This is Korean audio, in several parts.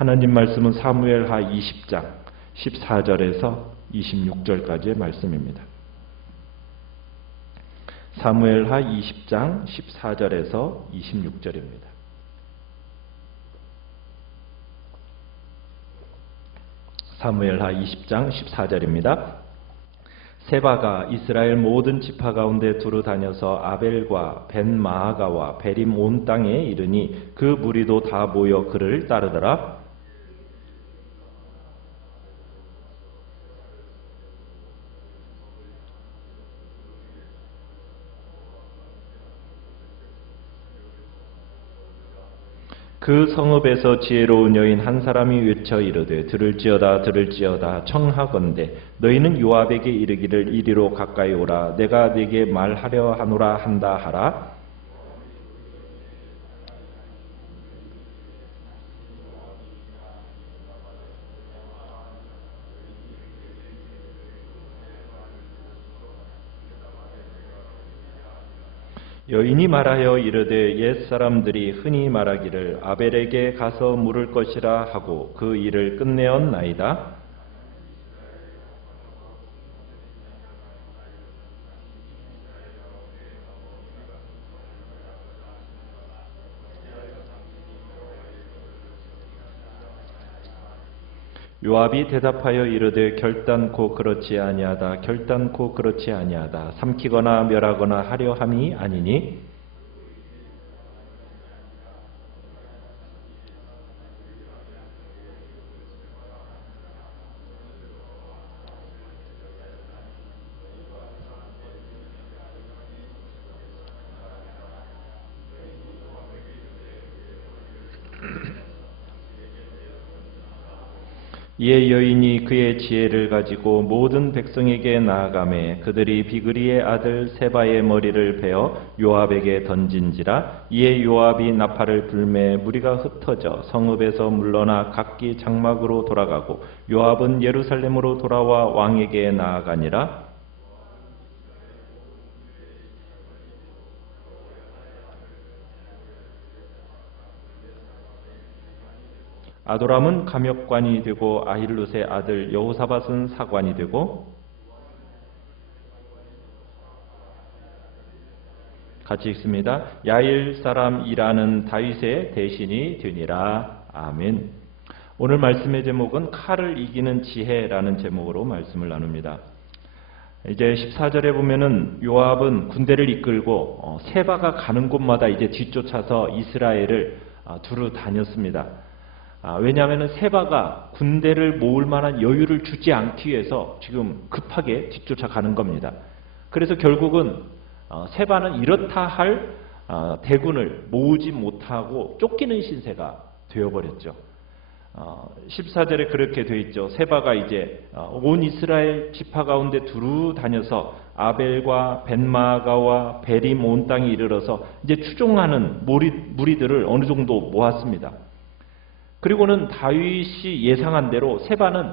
하나님 말씀은 사무엘하 20장 14절에서 26절까지의 말씀입니다. 사무엘하 20장 14절에서 26절입니다. 사무엘하 20장 14절입니다. 세바가 이스라엘 모든 지파 가운데 두루 다녀서 아벨과 벤마아가와 베림 온 땅에 이르니 그 무리도 다 모여 그를 따르더라. 그 성읍에서 지혜로운 여인 한 사람이 외쳐 이르되 들을지어다 들을지어다 청하건대 너희는 요압에게 이르기를 이리로 가까이 오라 내가 네게 말하려 하노라 한다 하라. 여인이 말하여 이르되 옛사람들이 흔히 말하기를 아벨에게 가서 물을 것이라 하고 그 일을 끝내었나이다. 요압이 대답하여 이르되 결단코 그렇지 아니하다 결단코 그렇지 아니하다 삼키거나 멸하거나 하려 함이 아니니 이에 여인이 그의 지혜를 가지고 모든 백성에게 나아가매 그들이 비그리의 아들 세바의 머리를 베어 요압에게 던진지라. 이에 요압이 나팔을 불매 무리가 흩어져 성읍에서 물러나 각기 장막으로 돌아가고 요압은 예루살렘으로 돌아와 왕에게 나아가니라. 아도람은 감역관이 되고 아힐룻의 아들 여호사밧은 사관이 되고 같이 읽습니다. 야일 사람 이라는 다윗의 대신이 되니라. 아멘. 오늘 말씀의 제목은 칼을 이기는 지혜라는 제목으로 말씀을 나눕니다. 이제 14절에 보면은 요압은 군대를 이끌고 세바가 가는 곳마다 이제 뒤쫓아서 이스라엘을 두루 다녔습니다. 왜냐하면 세바가 군대를 모을 만한 여유를 주지 않기 위해서 지금 급하게 뒤쫓아가는 겁니다. 그래서 결국은 세바는 이렇다 할 대군을 모으지 못하고 쫓기는 신세가 되어버렸죠. 14절에 그렇게 되어 있죠. 세바가 이제 온 이스라엘 지파 가운데 두루 다녀서 아벨과 벤마아가와 베림 온 땅에 이르러서 이제 추종하는 무리들을 어느 정도 모았습니다. 그리고는 다윗이 예상한 대로 세바는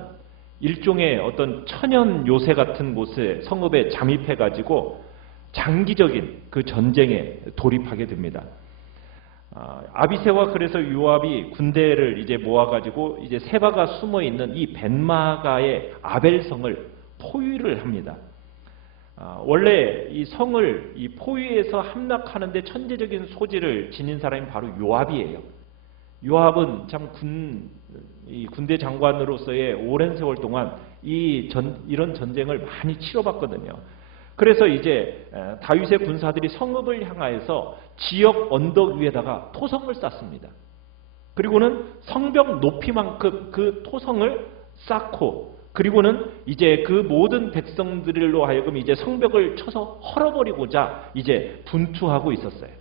일종의 어떤 천연 요새 같은 곳에 성읍에 잠입해 가지고 장기적인 그 전쟁에 돌입하게 됩니다. 아비새와 그래서 요압이 군대를 이제 모아 가지고 이제 세바가 숨어 있는 이 벤마가의 아벨성을 포위를 합니다. 원래 이 성을 이 포위해서 함락하는데 천재적인 소질을 지닌 사람이 바로 요압이에요. 요압은 참 군대 장관으로서의 오랜 세월 동안 이런 전쟁을 많이 치러봤거든요. 그래서 이제 다윗의 군사들이 성읍을 향하여서 지역 언덕 위에다가 토성을 쌓습니다. 그리고는 성벽 높이만큼 그 토성을 쌓고 그리고는 이제 그 모든 백성들로 하여금 이제 성벽을 쳐서 헐어버리고자 이제 분투하고 있었어요.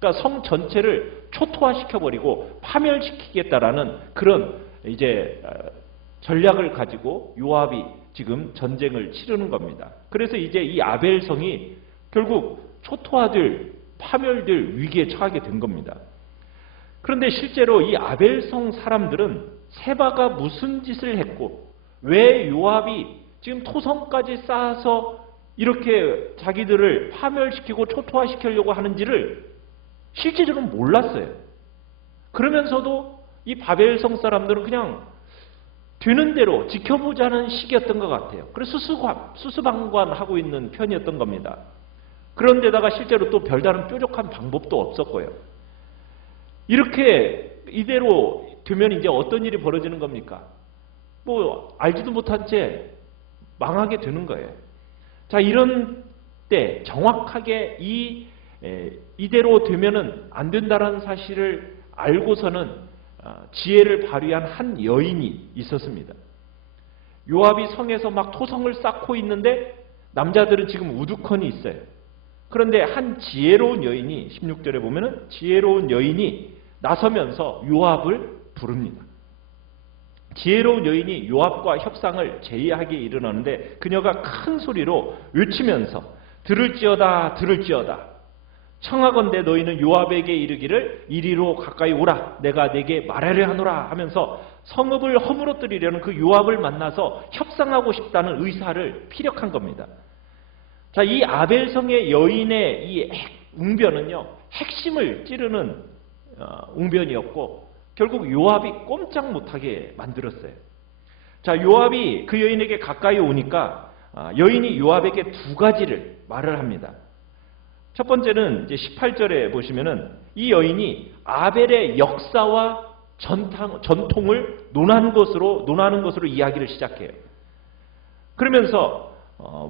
그러니까 성 전체를 초토화시켜버리고 파멸시키겠다라는 그런 이제 전략을 가지고 요압이 지금 전쟁을 치르는 겁니다. 그래서 이제 이 아벨성이 결국 초토화될, 파멸될 위기에 처하게 된 겁니다. 그런데 실제로 이 아벨성 사람들은 세바가 무슨 짓을 했고 왜 요압이 지금 토성까지 쌓아서 이렇게 자기들을 파멸시키고 초토화시키려고 하는지를 실제적으로 몰랐어요. 그러면서도 이 바벨성 사람들은 그냥 되는 대로 지켜보자는 식이었던 것 같아요. 그래서 수수방관하고 있는 편이었던 겁니다. 그런데다가 실제로 또 별다른 뾰족한 방법도 없었고요. 이렇게 이대로 되면 이제 어떤 일이 벌어지는 겁니까? 뭐 알지도 못한 채 망하게 되는 거예요. 자, 이런 때 정확하게 이대로 되면은 안 된다는 사실을 알고서는 지혜를 발휘한 한 여인이 있었습니다. 요압이 성에서 막 토성을 쌓고 있는데 남자들은 지금 우두커니 있어요. 그런데 한 지혜로운 여인이 16절에 보면은 지혜로운 여인이 나서면서 요압을 부릅니다. 지혜로운 여인이 요압과 협상을 제의하기에 일어나는데 그녀가 큰 소리로 외치면서 들을지어다 들을지어다 청하건대 너희는 요압에게 이르기를 이리로 가까이 오라 내가 네게 말하려 하노라 하면서 성읍을 허물어뜨리려는 그 요압을 만나서 협상하고 싶다는 의사를 피력한 겁니다. 자, 이 아벨성의 여인의 이 웅변은요 핵심을 찌르는 웅변이었고 결국 요압이 꼼짝 못하게 만들었어요. 자, 요압이 그 여인에게 가까이 오니까 여인이 요압에게 두 가지를 말을 합니다. 첫 번째는 이제 18절에 보시면은 이 여인이 아벨의 역사와 전통을 논하는 것으로 이야기를 시작해요. 그러면서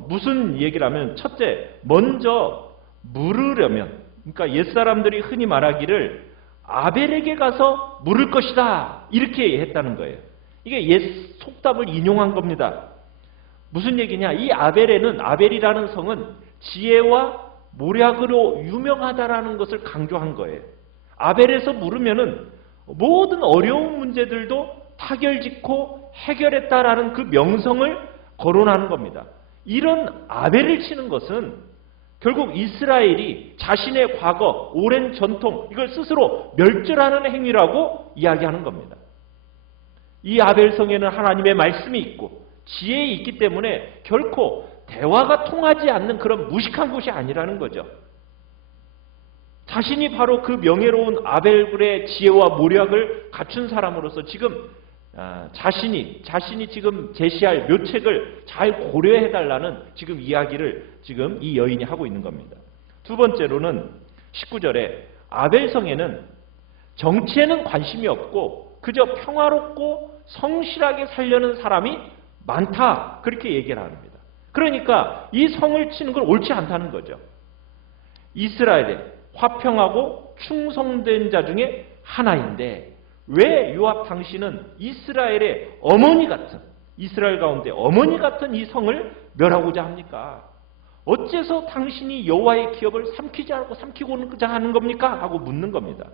무슨 얘기를 하면 첫째, 먼저 물으려면 그러니까 옛사람들이 흔히 말하기를 아벨에게 가서 물을 것이다 이렇게 했다는 거예요. 이게 옛 속담을 인용한 겁니다. 무슨 얘기냐? 이 아벨이라는 성은 지혜와 모략으로 유명하다라는 것을 강조한 거예요. 아벨에서 물으면은 모든 어려운 문제들도 타결짓고 해결했다라는 그 명성을 거론하는 겁니다. 이런 아벨을 치는 것은 결국 이스라엘이 자신의 과거, 오랜 전통 이걸 스스로 멸절하는 행위라고 이야기하는 겁니다. 이 아벨성에는 하나님의 말씀이 있고 지혜가 있기 때문에 결코 대화가 통하지 않는 그런 무식한 곳이 아니라는 거죠. 자신이 바로 그 명예로운 아벨굴의 지혜와 모략을 갖춘 사람으로서 지금 자신이 지금 제시할 묘책을 잘 고려해달라는 지금 이야기를 지금 이 여인이 하고 있는 겁니다. 두 번째로는 19절에 아벨성에는 정치에는 관심이 없고 그저 평화롭고 성실하게 살려는 사람이 많다 그렇게 얘기를 합니다. 그러니까 이 성을 치는 건 옳지 않다는 거죠. 이스라엘에 화평하고 충성된 자 중에 하나인데 왜 요압 당신은 이스라엘의 어머니 같은 이스라엘 가운데 어머니 같은 이 성을 멸하고자 합니까? 어째서 당신이 여호와의 기업을 삼키고자 하는 겁니까? 하고 묻는 겁니다.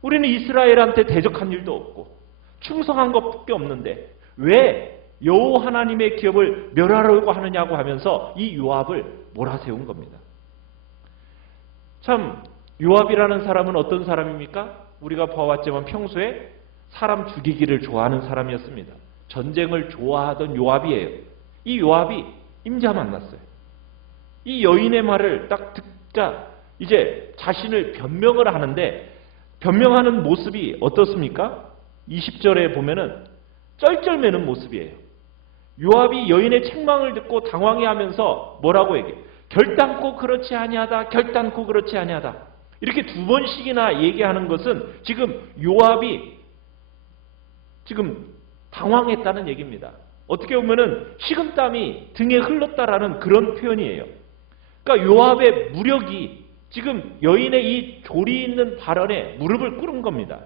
우리는 이스라엘한테 대적한 일도 없고 충성한 것밖에 없는데 왜 여호와 하나님의 기업을 멸하려고 하느냐고 하면서 이 요압을 몰아세운 겁니다. 참 요압이라는 사람은 어떤 사람입니까? 우리가 보아왔지만 평소에 사람 죽이기를 좋아하는 사람이었습니다. 전쟁을 좋아하던 요압이에요. 이 요압이 임자 만났어요. 이 여인의 말을 딱 듣자 이제 자신을 변명을 하는데 변명하는 모습이 어떻습니까? 20절에 보면은 쩔쩔매는 모습이에요. 요압이 여인의 책망을 듣고 당황해하면서 뭐라고 얘기해? 결단코 그렇지 아니하다. 결단코 그렇지 아니하다. 이렇게 두 번씩이나 얘기하는 것은 지금 요압이 지금 당황했다는 얘기입니다. 어떻게 보면은 식은땀이 등에 흘렀다라는 그런 표현이에요. 그러니까 요압의 무력이 지금 여인의 이 조리 있는 발언에 무릎을 꿇은 겁니다.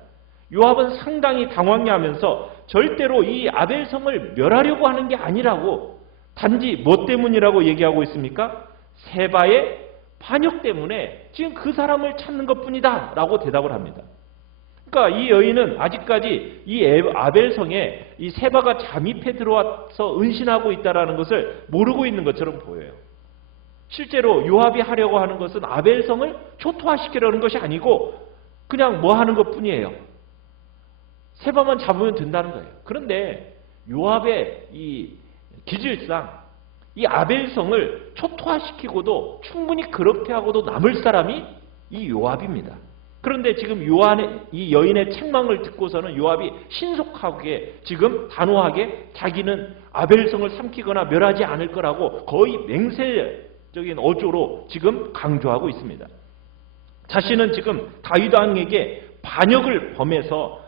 요압은 상당히 당황해하면서 절대로 이 아벨성을 멸하려고 하는 게 아니라고 단지 뭐 때문이라고 얘기하고 있습니까? 세바의 반역 때문에 지금 그 사람을 찾는 것뿐이다 라고 대답을 합니다. 그러니까 이 여인은 아직까지 이 아벨성에 이 세바가 잠입해 들어와서 은신하고 있다는 것을 모르고 있는 것처럼 보여요. 실제로 요압이 하려고 하는 것은 아벨성을 초토화시키려는 것이 아니고 그냥 뭐 하는 것뿐이에요. 세바만 잡으면 된다는 거예요. 그런데 요압의 이 기질상 이 아벨성을 초토화시키고도 충분히 그렇게 하고도 남을 사람이 이 요압입니다. 그런데 지금 이 여인의 책망을 듣고서는 요압이 신속하게 지금 단호하게 자기는 아벨성을 삼키거나 멸하지 않을 거라고 거의 맹세적인 어조로 지금 강조하고 있습니다. 자신은 지금 다윗 왕에게 반역을 범해서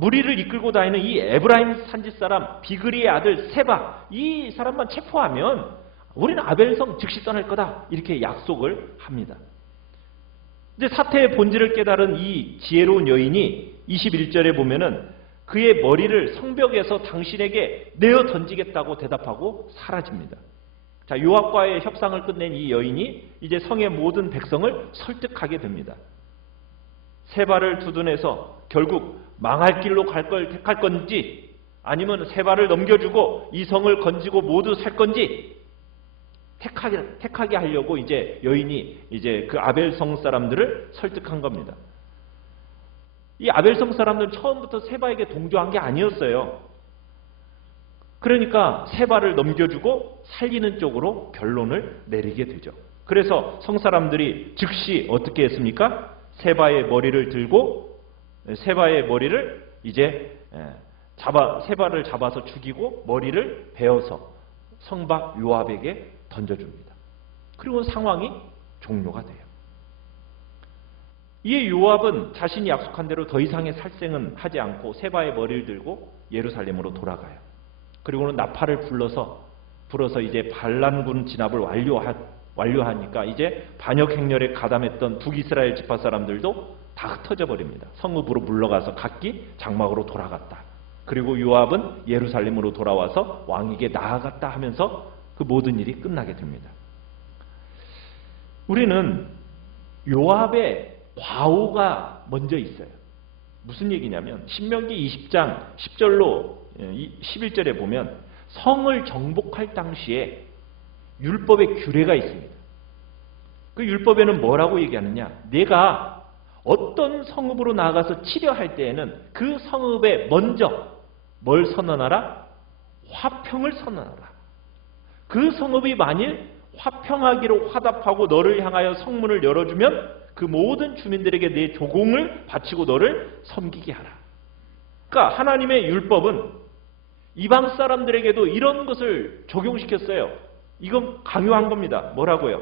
무리를 이끌고 다니는 이 에브라임 산지 사람 비그리의 아들 세바, 이 사람만 체포하면 우리는 아벨성 즉시 떠날 거다, 이렇게 약속을 합니다. 근데 사태의 본질을 깨달은 이 지혜로운 여인이 21절에 보면은 그의 머리를 성벽에서 당신에게 내어 던지겠다고 대답하고 사라집니다. 자, 요압과의 협상을 끝낸 이 여인이 이제 성의 모든 백성을 설득하게 됩니다. 세바를 두둔해서 결국 망할 길로 갈 걸 택할 건지, 아니면 세바를 넘겨주고 이 성을 건지고 모두 살 건지 택하게 하려고 이제 여인이 이제 그 아벨성 사람들을 설득한 겁니다. 이 아벨성 사람들은 처음부터 세바에게 동조한 게 아니었어요. 그러니까 세바를 넘겨주고 살리는 쪽으로 결론을 내리게 되죠. 그래서 성 사람들이 즉시 어떻게 했습니까? 세바의 머리를 들고 세바의 머리를 이제 세바를 잡아서 죽이고 머리를 베어서 성박 요압에게 던져줍니다. 그리고 상황이 종료가 돼요. 이에 요압은 자신이 약속한 대로 더 이상의 살생은 하지 않고 세바의 머리를 들고 예루살렘으로 돌아가요. 그리고는 나팔을 불어서 이제 반란군 진압을 완료하니까 이제 반역 행렬에 가담했던 북이스라엘 지파 사람들도 다 흩어져 버립니다. 성읍으로 물러가서 각기 장막으로 돌아갔다. 그리고 요압은 예루살렘으로 돌아와서 왕에게 나아갔다 하면서 그 모든 일이 끝나게 됩니다. 우리는 요압의 과오가 먼저 있어요. 무슨 얘기냐면 신명기 20장 10절로 11절에 보면 성을 정복할 당시에 율법의 규례가 있습니다. 그 율법에는 뭐라고 얘기하느냐? 내가 어떤 성읍으로 나아가서 치려할 때에는 그 성읍에 먼저 뭘 선언하라? 화평을 선언하라. 그 성읍이 만일 화평하기로 화답하고 너를 향하여 성문을 열어주면 그 모든 주민들에게 내 조공을 바치고 너를 섬기게 하라. 그러니까 하나님의 율법은 이방 사람들에게도 이런 것을 적용시켰어요. 이건 강요한 겁니다. 뭐라고요?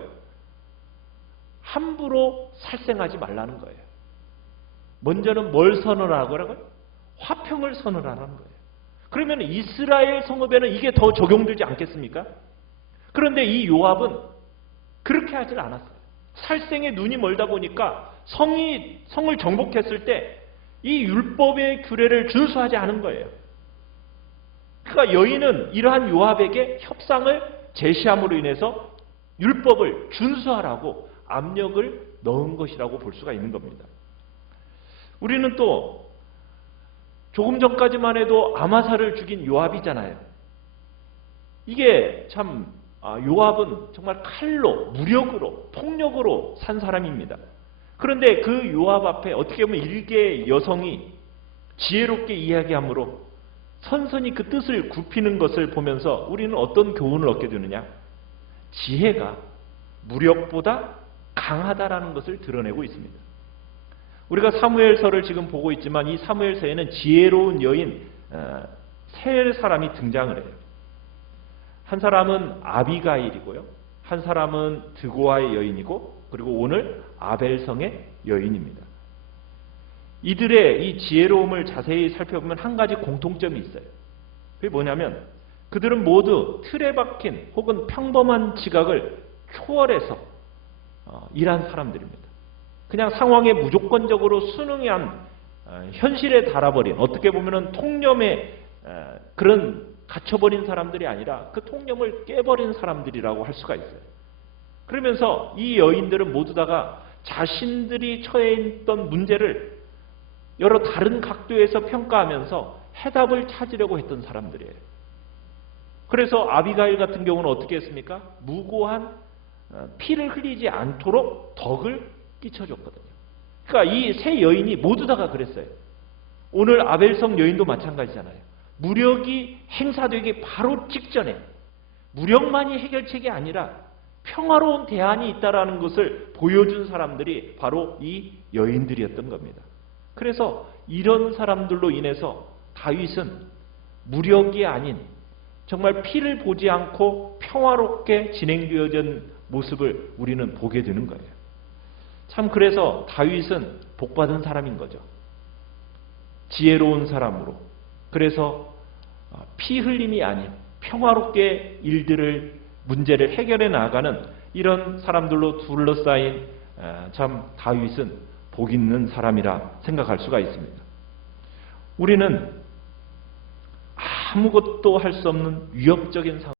함부로 살생하지 말라는 거예요. 먼저는 뭘 선언하라고요? 화평을 선언하라는 거예요. 그러면 이스라엘 성읍에는 이게 더 적용되지 않겠습니까? 그런데 이 요압은 그렇게 하질 않았어요. 살생에 눈이 멀다 보니까 성을 정복했을 때 이 율법의 규례를 준수하지 않은 거예요. 그러니까 여인은 이러한 요압에게 협상을 제시함으로 인해서 율법을 준수하라고 압력을 넣은 것이라고 볼 수가 있는 겁니다. 우리는 또 조금 전까지만 해도 아마사를 죽인 요압이잖아요. 이게 참 요압은 정말 칼로, 무력으로, 폭력으로 산 사람입니다. 그런데 그 요압 앞에 어떻게 보면 일개의 여성이 지혜롭게 이야기하므로 선선히 그 뜻을 굽히는 것을 보면서 우리는 어떤 교훈을 얻게 되느냐? 지혜가 무력보다 강하다라는 것을 드러내고 있습니다. 우리가 사무엘서를 지금 보고 있지만 이 사무엘서에는 지혜로운 여인 세 사람이 등장을 해요. 한 사람은 아비가일이고요. 한 사람은 드고아의 여인이고, 그리고 오늘 아벨성의 여인입니다. 이들의 이 지혜로움을 자세히 살펴보면 한 가지 공통점이 있어요. 그게 뭐냐면 그들은 모두 틀에 박힌 혹은 평범한 지각을 초월해서 일한 사람들입니다. 그냥 상황에 무조건적으로 순응한 현실에 달아버린, 어떻게 보면 통념에 그런 갇혀버린 사람들이 아니라 그 통념을 깨버린 사람들이라고 할 수가 있어요. 그러면서 이 여인들은 모두 다가 자신들이 처해 있던 문제를 여러 다른 각도에서 평가하면서 해답을 찾으려고 했던 사람들이에요. 그래서 아비가일 같은 경우는 어떻게 했습니까? 무고한 피를 흘리지 않도록 덕을 끼쳐줬거든요. 그러니까 이 세 여인이 모두 다가 그랬어요. 오늘 아벨성 여인도 마찬가지잖아요. 무력이 행사되기 바로 직전에 무력만이 해결책이 아니라 평화로운 대안이 있다라는 것을 보여준 사람들이 바로 이 여인들이었던 겁니다. 그래서 이런 사람들로 인해서 다윗은 무력이 아닌 정말 피를 보지 않고 평화롭게 진행되어진 모습을 우리는 보게 되는 거예요. 참 그래서 다윗은 복받은 사람인 거죠. 지혜로운 사람으로. 그래서 피 흘림이 아닌 평화롭게 문제를 해결해 나가는 이런 사람들로 둘러싸인 참 다윗은 복 있는 사람이라 생각할 수가 있습니다. 우리는 아무것도 할 수 없는 위협적인 상황